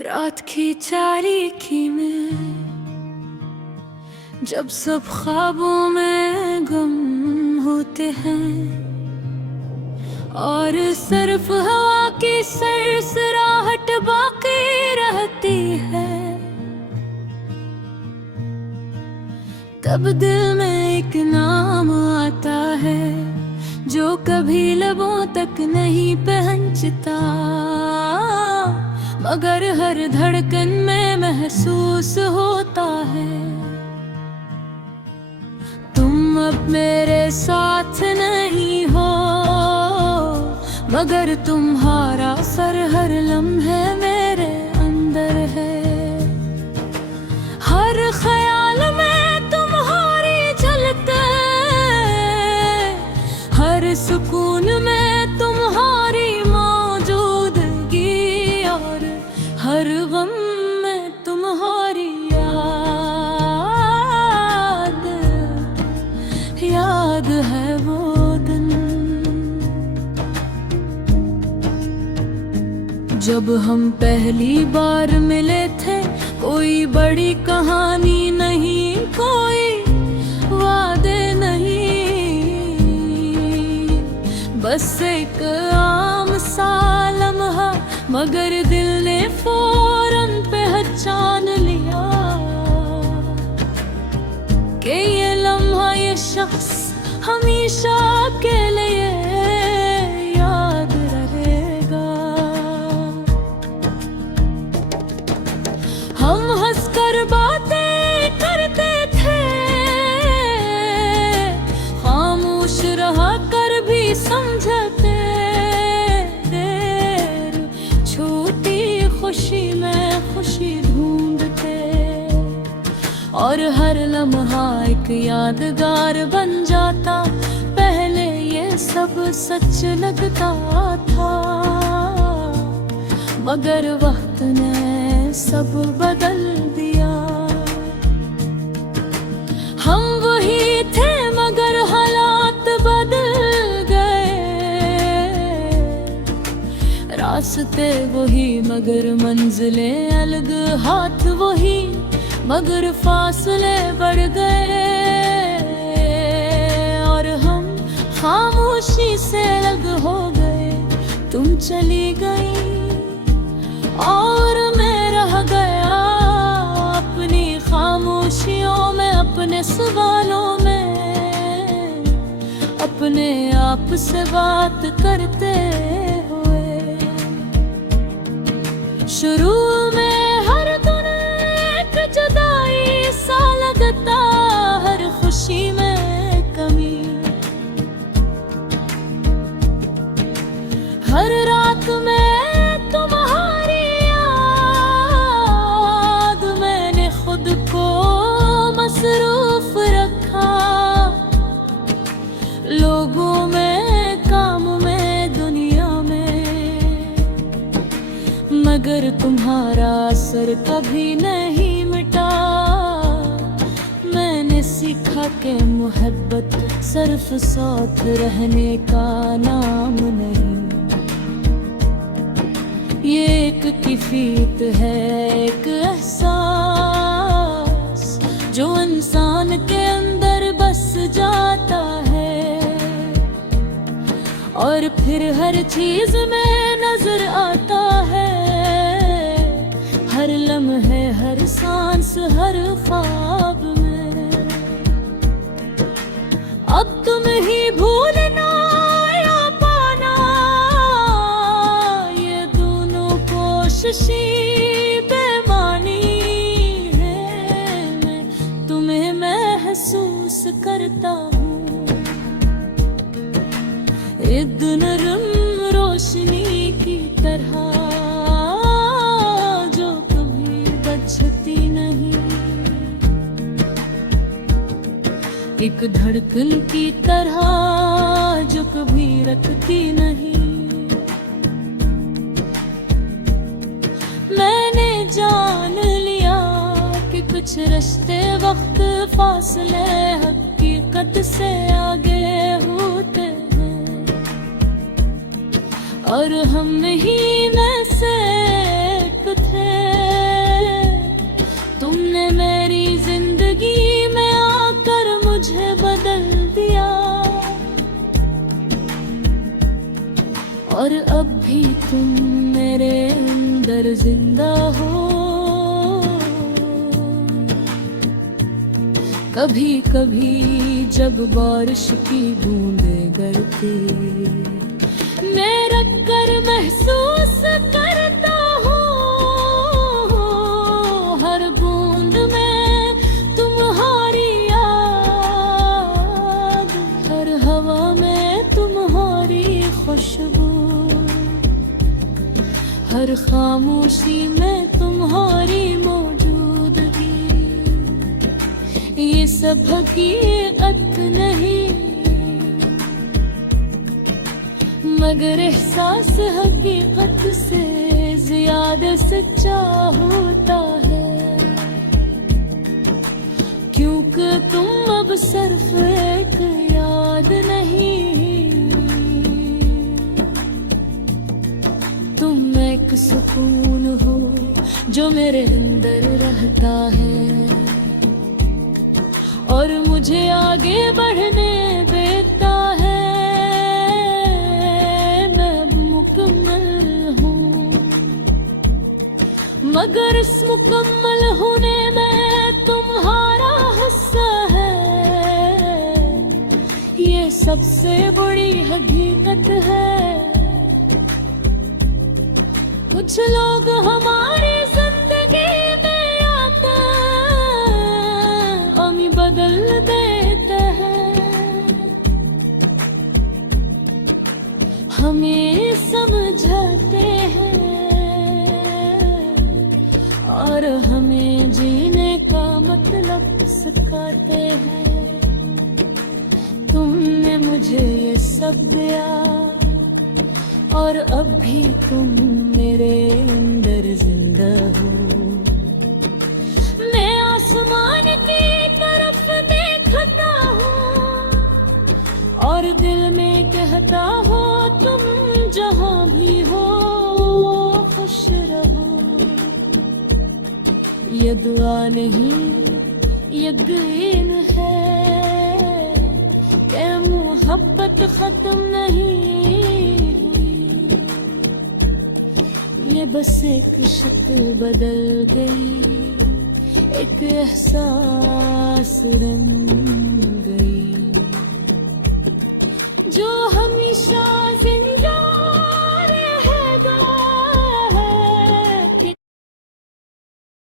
रात की तारीकी में जब सब ख्वाबों में गुम होते हैं और सिर्फ हवा की सरसराहट बाकी रहती है, तब दिल में एक नाम आता है जो कभी लबों तक नहीं पहुंचता, मगर हर धड़कन में महसूस होता है। तुम अब मेरे साथ नहीं हो, मगर तुम्हारा सर हर लम्हे मेरे अंदर है। हर ख्याल में तुम्हारी झलकते, हर सुकून में तुम्हारी मौजूदगी, और हर गम में तुम्हारी याद है वो दिन जब हम पहली बार मिले थे। कोई बड़ी कहानी नहीं, कोई वादे नहीं, बस एक आम सा लम्हा, मगर दिल ने फौरन पहचान लिया कि ये लम्हा, ये शख्स हमेशा के लिए याद रहेगा। हम हंसकर बातें करते थे, खामोश रहा कर भी समझते, छोटी खुशी में खुशी ढूंढते, और हर लम्हा एक यादगार बन जाता। पहले ये सब सच लगता था, मगर वक्त ने सब बदल दिया। हम वही थे मगर हालात बदल गए, रास्ते वही मगर मंजिलें अलग, हाथ वही मगर फासले बढ़ गए, और हम खामोशी से अलग हो गए। तुम चली गई और मैं रह गया अपनी खामोशियों में, अपने सवालों में, अपने आप से बात करते हुए। शुरू में हर दिन एक जुदाई सा लगता, हर खुशी में कमी, हर रात में तुम्हारी याद, मैंने खुद को मसरूफ रखा, लोगों में, काम में, दुनिया में, मगर तुम्हारा असर कभी नहीं मिटा। मैंने सीखा कि मोहब्बत सिर्फ साथ रहने का नाम नहीं, ये एक किफियत है, एक एहसास जो इंसान के अंदर बस जाता है, और फिर हर चीज में नजर आता है, हर लम्हे, हर सांस, हर ख्वाब में। अब तुम ही भूलना या पाना, ये दोनों कोशिशें बेमानी है। मैं तुम्हें महसूस करता हूँ, एक नरम रोशनी की तरह जो कभी बचती नहीं, एक धड़कन की तरह जो कभी रखती नहीं। मैंने जान लिया कि कुछ रिश्ते वक्त, फासले हकीकत से आगे होते हैं, और हम ही में से एक थे। तुम मेरे अंदर जिंदा हो। कभी कभी जब बारिश की बूंदें गिरती, मैं रख कर महसूस करता हूँ, हर बूंद में तुम्हारी याद, हर हवा में तुम्हारी खुशबू, हर खामोशी में तुम्हारी मौजूदगी। ये सब हकीकत नहीं, मगर एहसास हकीकत से ज्यादा सच्चा होता है। क्योंकि तुम अब सिर्फ एक याद नहीं, तुम एक सुकून हो जो मेरे अंदर रहता है और मुझे आगे बढ़ने देता है। मगर इस मुकम्मल होने में तुम्हारा हिस्सा है, ये सबसे बड़ी हकीकत है। कुछ लोग हमारी जिंदगी में आते हम बदल देते हैं, हमें समझाते हैं और हमें जीने का मतलब सिखाते हैं। तुमने मुझे ये सब दिया और अब भी तुम मेरे अंदर जिंदा हो। मैं आसमान की तरफ देखता हूँ और दिल में कहता हो तुम जहाँ भी हो खुश रहो। ये दुआ नहीं यकीन है कि मोहब्बत खत्म नहीं हुई, ये बस एक शक्ल बदल गई, एक एहसास रंग गई जो हमेशा जिंदा